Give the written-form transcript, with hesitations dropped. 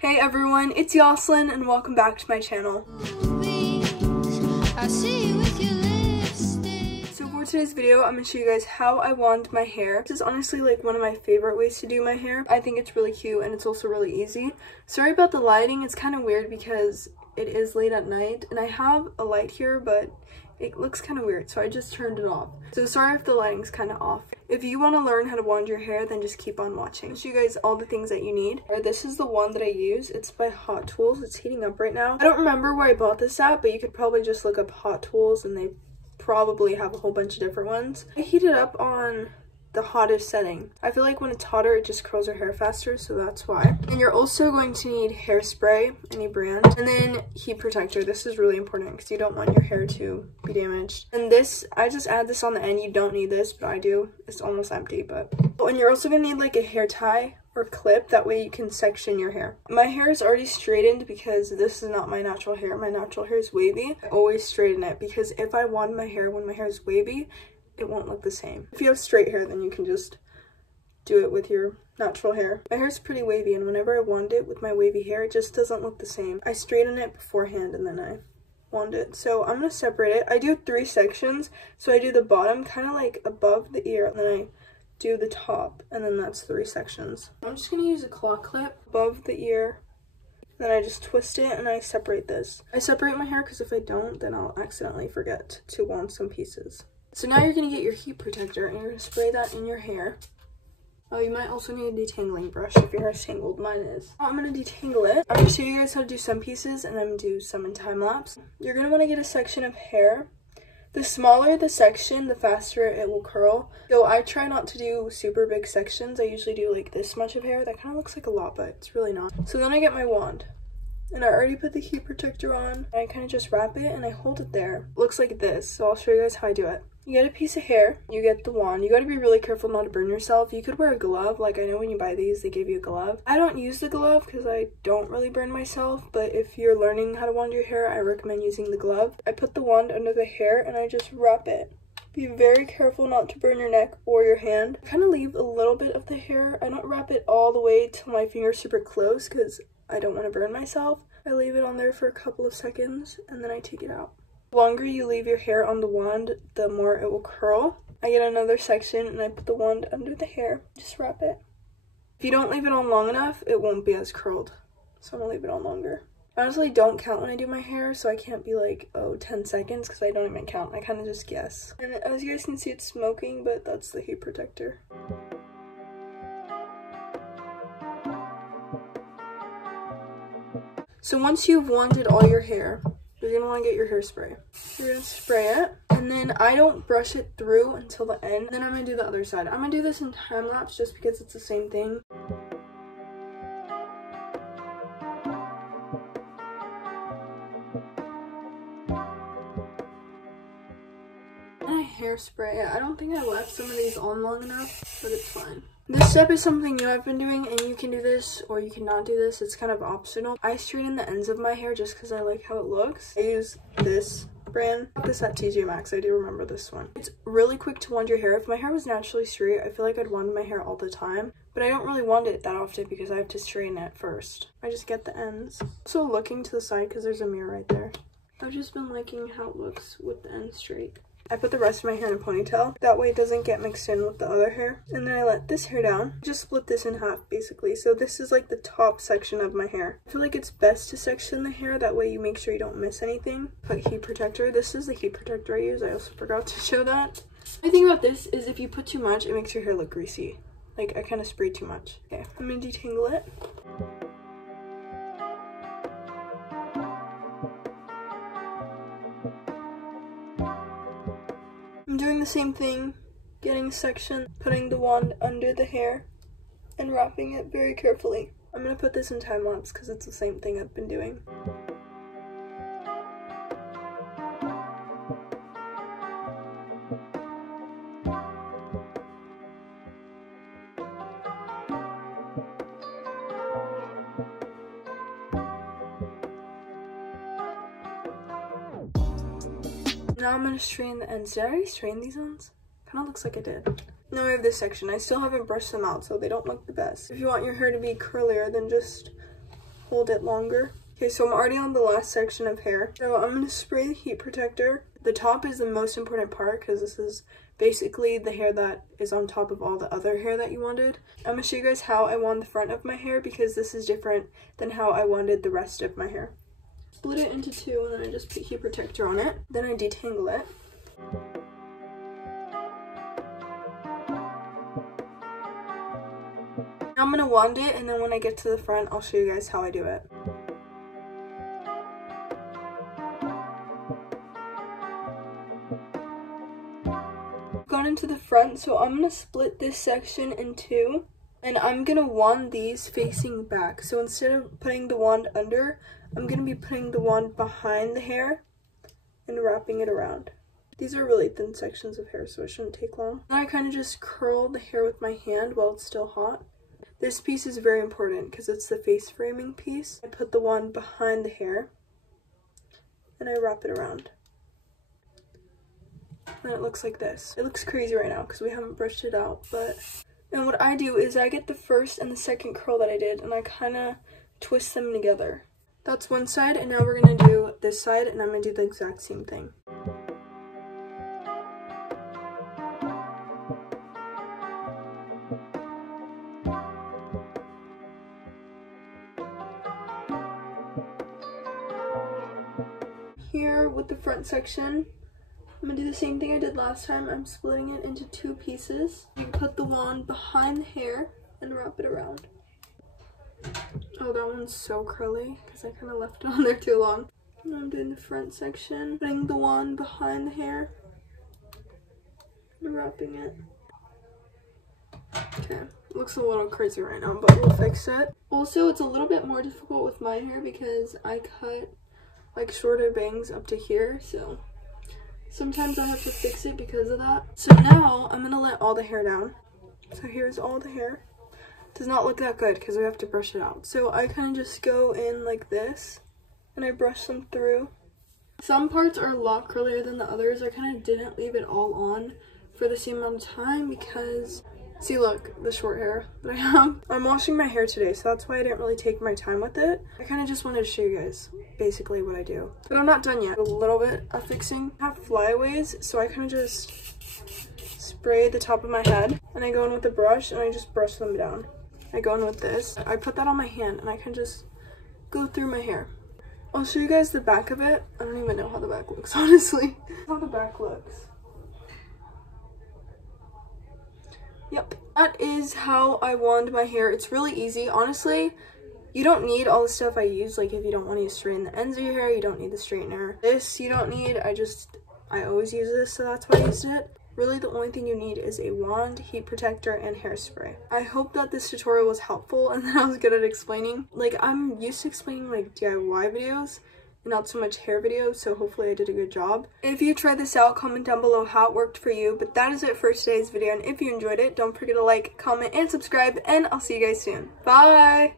Hey everyone, it's Yoslyn and welcome back to my channel. So for today's video, I'm going to show you guys how I wand my hair. This is honestly like one of my favorite ways to do my hair. I think it's really cute and it's also really easy. Sorry about the lighting, it's kind of weird because it is late at night and I have a light here, but it looks kind of weird, so I just turned it off. So sorry if the lighting's kind of off. If you want to learn how to wand your hair, then just keep on watching. I'll show you guys all the things that you need. This is the wand that I use. It's by Hot Tools. It's heating up right now. I don't remember where I bought this at, but you could probably just look up Hot Tools and they probably have a whole bunch of different ones. I heat it up on the hottest setting. I feel like when it's hotter, it just curls your hair faster, so that's why. And you're also going to need hairspray, any brand, and then heat protector. This is really important because you don't want your hair to be damaged. And this, I just add this on the end. You don't need this, but I do. It's almost empty, but. Oh, and you're also gonna need like a hair tie or clip, that way you can section your hair. My hair is already straightened because this is not my natural hair. My natural hair is wavy. I always straighten it because if I wand my hair when my hair is wavy, it won't look the same. If you have straight hair, then you can just do it with your natural hair. My hair's pretty wavy, and whenever I wand it with my wavy hair, it just doesn't look the same. I straighten it beforehand and then I wand it. So I'm gonna separate it. I do 3 sections. So I do the bottom kind of like above the ear, and then I do the top, and then that's 3 sections. I'm just gonna use a claw clip above the ear. Then I just twist it and I separate this. I separate my hair because if I don't, then I'll accidentally forget to wand some pieces. So now you're going to get your heat protector and you're going to spray that in your hair. Oh, you might also need a detangling brush if your hair is tangled. Mine is. I'm going to detangle it. I'm going to show you guys how to do some pieces and I'm going to do some in time lapse. You're going to want to get a section of hair. The smaller the section, the faster it will curl. So I try not to do super big sections. I usually do like this much of hair. That kind of looks like a lot, but it's really not. So then I get my wand. And I already put the heat protector on. I kind of just wrap it and I hold it there. It looks like this, so I'll show you guys how I do it. You get a piece of hair, you get the wand. You gotta be really careful not to burn yourself. You could wear a glove, like I know when you buy these, they give you a glove. I don't use the glove because I don't really burn myself, but if you're learning how to wand your hair, I recommend using the glove. I put the wand under the hair and I just wrap it. Be very careful not to burn your neck or your hand. I kind of leave a little bit of the hair. I don't wrap it all the way till my finger's super close because I don't want to burn myself. I leave it on there for a couple of seconds and then I take it out. The longer you leave your hair on the wand, the more it will curl. I get another section and I put the wand under the hair. Just wrap it. If you don't leave it on long enough, it won't be as curled. So I'm gonna leave it on longer. I honestly don't count when I do my hair, so I can't be like, oh, 10 seconds, because I don't even count. I kind of just guess. And as you guys can see, it's smoking, but that's the heat protector. So once you've wanded all your hair, you're going to want to get your hairspray. You're going to spray it, and then I don't brush it through until the end. Then I'm going to do the other side. I'm going to do this in time lapse just because it's the same thing. And I hairspray it. I don't think I left some of these on long enough, but it's fine. This step is something new I've been doing, and you can do this or you cannot do this. It's kind of optional. I straighten the ends of my hair just because I like how it looks. I use this brand. I got this at TJ Maxx. I do remember this one. It's really quick to wand your hair. If my hair was naturally straight, I feel like I'd wand my hair all the time, but I don't really wand it that often because I have to straighten it first. I just get the ends. Also looking to the side because there's a mirror right there. I've just been liking how it looks with the ends straight. I put the rest of my hair in a ponytail. That way it doesn't get mixed in with the other hair. And then I let this hair down. Just split this in half, basically. So this is like the top section of my hair. I feel like it's best to section the hair. That way you make sure you don't miss anything. Put heat protector. This is the heat protector I use. I also forgot to show that. The thing about this is if you put too much, it makes your hair look greasy. Like I kind of sprayed too much. Okay, I'm gonna detangle it. I'm doing the same thing, getting a section, putting the wand under the hair, and wrapping it very carefully. I'm going to put this in time lapse because it's the same thing I've been doing. Now I'm going to straighten the ends. Did I already straighten these ends? Kind of looks like I did. Now I have this section. I still haven't brushed them out, so they don't look the best. If you want your hair to be curlier, then just hold it longer. Okay, so I'm already on the last section of hair. So I'm going to spray the heat protector. The top is the most important part because this is basically the hair that is on top of all the other hair that you wanted. I'm going to show you guys how I wand the front of my hair because this is different than how I wanded the rest of my hair. Split it into two and then I just put heat protector on it. Then I detangle it. Now I'm going to wand it, and then when I get to the front, I'll show you guys how I do it. Gone into the front, so I'm going to split this section in two, and I'm going to wand these facing back. So instead of putting the wand under, I'm going to be putting the wand behind the hair and wrapping it around. These are really thin sections of hair, so it shouldn't take long. Then I kind of just curl the hair with my hand while it's still hot. This piece is very important because it's the face framing piece. I put the wand behind the hair and I wrap it around. And it looks like this. It looks crazy right now because we haven't brushed it out, but... And what I do is I get the first and the second curl that I did and I kind of twist them together. That's one side, and now we're going to do this side, and I'm going to do the exact same thing. Here with the front section, I'm going to do the same thing I did last time. I'm splitting it into two pieces. You put the wand behind the hair and wrap it around. Oh, that one's so curly because I kind of left it on there too long. And I'm doing the front section, putting the wand behind the hair and wrapping it. Okay, it looks a little crazy right now, but we'll fix it. Also, it's a little bit more difficult with my hair because I cut like shorter bangs up to here, so sometimes I have to fix it because of that. So now I'm gonna let all the hair down. So here's all the hair. Does not look that good because we have to brush it out. So I kind of just go in like this and I brush them through. Some parts are a lot curlier than the others. I kind of didn't leave it all on for the same amount of time because, see, look, the short hair that I have. I'm washing my hair today, so that's why I didn't really take my time with it. I kind of just wanted to show you guys basically what I do. But I'm not done yet. A little bit of fixing. I have flyaways, so I kind of just spray the top of my head and I go in with a brush and I just brush them down. I go in with this. I put that on my hand and I can just go through my hair. I'll show you guys the back of it. I don't even know how the back looks, honestly. How the back looks. Yep. That is how I wand my hair. It's really easy. Honestly, you don't need all the stuff I use. Like, if you don't want to straighten the ends of your hair, you don't need the straightener. This you don't need. I always use this, so that's why I used it. Really, the only thing you need is a wand, heat protector, and hairspray. I hope that this tutorial was helpful and that I was good at explaining. Like, I'm used to explaining like DIY videos and not so much hair videos, so hopefully I did a good job. If you tried this out, comment down below how it worked for you. But that is it for today's video, and if you enjoyed it, don't forget to like, comment, and subscribe, and I'll see you guys soon. Bye!